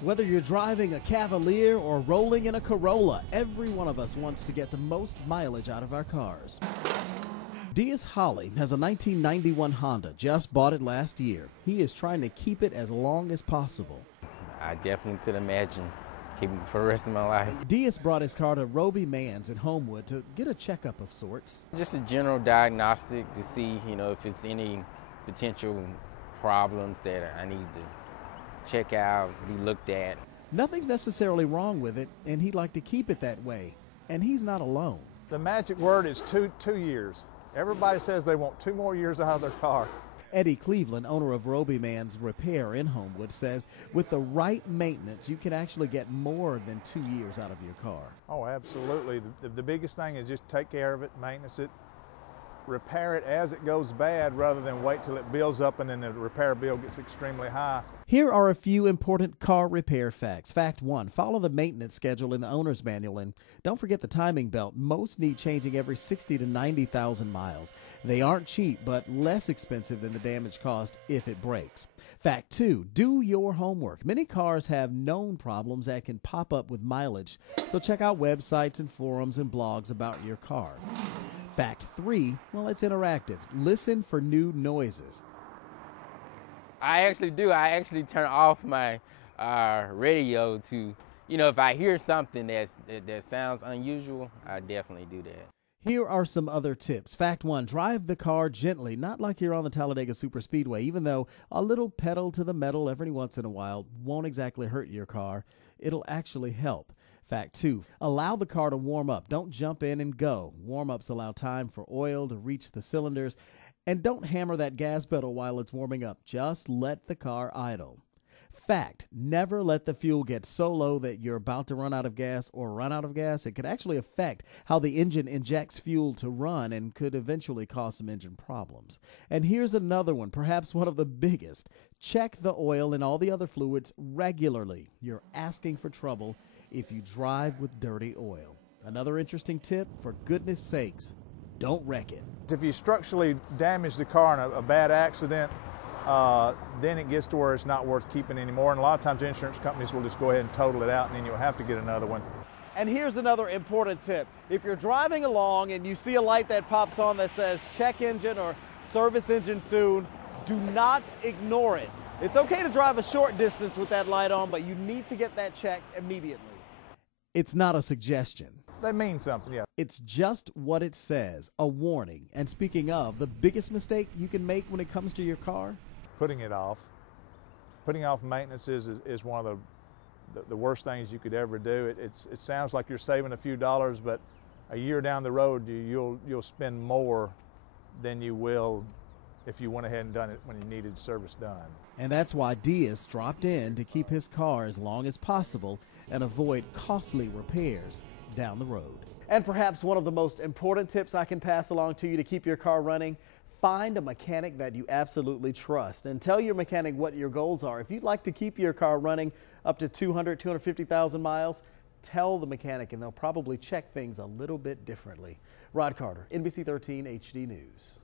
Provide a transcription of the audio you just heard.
Whether you're driving a Cavalier or rolling in a Corolla, every one of us wants to get the most mileage out of our cars. Diaz Holly has a 1991 Honda, just bought it last year. He is trying to keep it as long as possible. I definitely could imagine keeping it for the rest of my life. Diaz brought his car to Roby Manns in Homewood to get a checkup of sorts. Just a general diagnostic to see, if it's any potential problems that I need to check out, be looked at. Nothing's necessarily wrong with it, and he'd like to keep it that way. And he's not alone. The magic word is two years. Everybody says they want 2 more years out of their car. Eddie Cleveland, owner of Roby Manns Repair in Homewood, says with the right maintenance, you can actually get more than 2 years out of your car. Oh, absolutely. The biggest thing is just take care of it, maintenance it, repair it as it goes bad rather than wait till it builds up and then the repair bill gets extremely high. Here are a few important car repair facts. Fact 1, follow the maintenance schedule in the owner's manual, and don't forget the timing belt. Most need changing every 60 to 90,000 miles. They aren't cheap, but less expensive than the damage cost if it breaks. Fact 2, do your homework. Many cars have known problems that can pop up with mileage, so check out websites and forums and blogs about your car. Fact 3, well, it's interactive. Listen for new noises. I actually do. I actually turn off my radio to, if I hear something that sounds unusual, I definitely do that. Here are some other tips. Fact 1, drive the car gently, not like you're on the Talladega Superspeedway, even though a little pedal to the metal every once in a while won't exactly hurt your car. It'll actually help. Fact 2, allow the car to warm up. Don't jump in and go. Warm-ups allow time for oil to reach the cylinders. And don't hammer that gas pedal while it's warming up. Just let the car idle. Fact, never let the fuel get so low that you're about to run out of gas or run out of gas. It could actually affect how the engine injects fuel to run and could eventually cause some engine problems. And here's another one, perhaps one of the biggest. Check the oil and all the other fluids regularly. You're asking for trouble if you drive with dirty oil. Another interesting tip, for goodness sakes, don't wreck it. If you structurally damage the car in a bad accident, then it gets to where it's not worth keeping anymore. And a lot of times insurance companies will just go ahead and total it out, and then you'll have to get another one. And here's another important tip. If you're driving along and you see a light that pops on that says check engine or service engine soon, do not ignore it. It's okay to drive a short distance with that light on, but you need to get that checked immediately. It's not a suggestion. They mean something, yeah. It's just what it says, a warning. And speaking of, the biggest mistake you can make when it comes to your car? Putting it off. Putting off maintenance is one of the worst things you could ever do. It sounds like you're saving a few dollars, but a year down the road, you'll spend more than you will if you went ahead and done it when you needed service done. And that's why Diaz dropped in to keep his car as long as possible and avoid costly repairs down the road. And perhaps one of the most important tips I can pass along to you to keep your car running, find a mechanic that you absolutely trust and tell your mechanic what your goals are. If you'd like to keep your car running up to 250,000 miles, tell the mechanic and they'll probably check things a little bit differently. Rod Carter, NBC 13 HD News.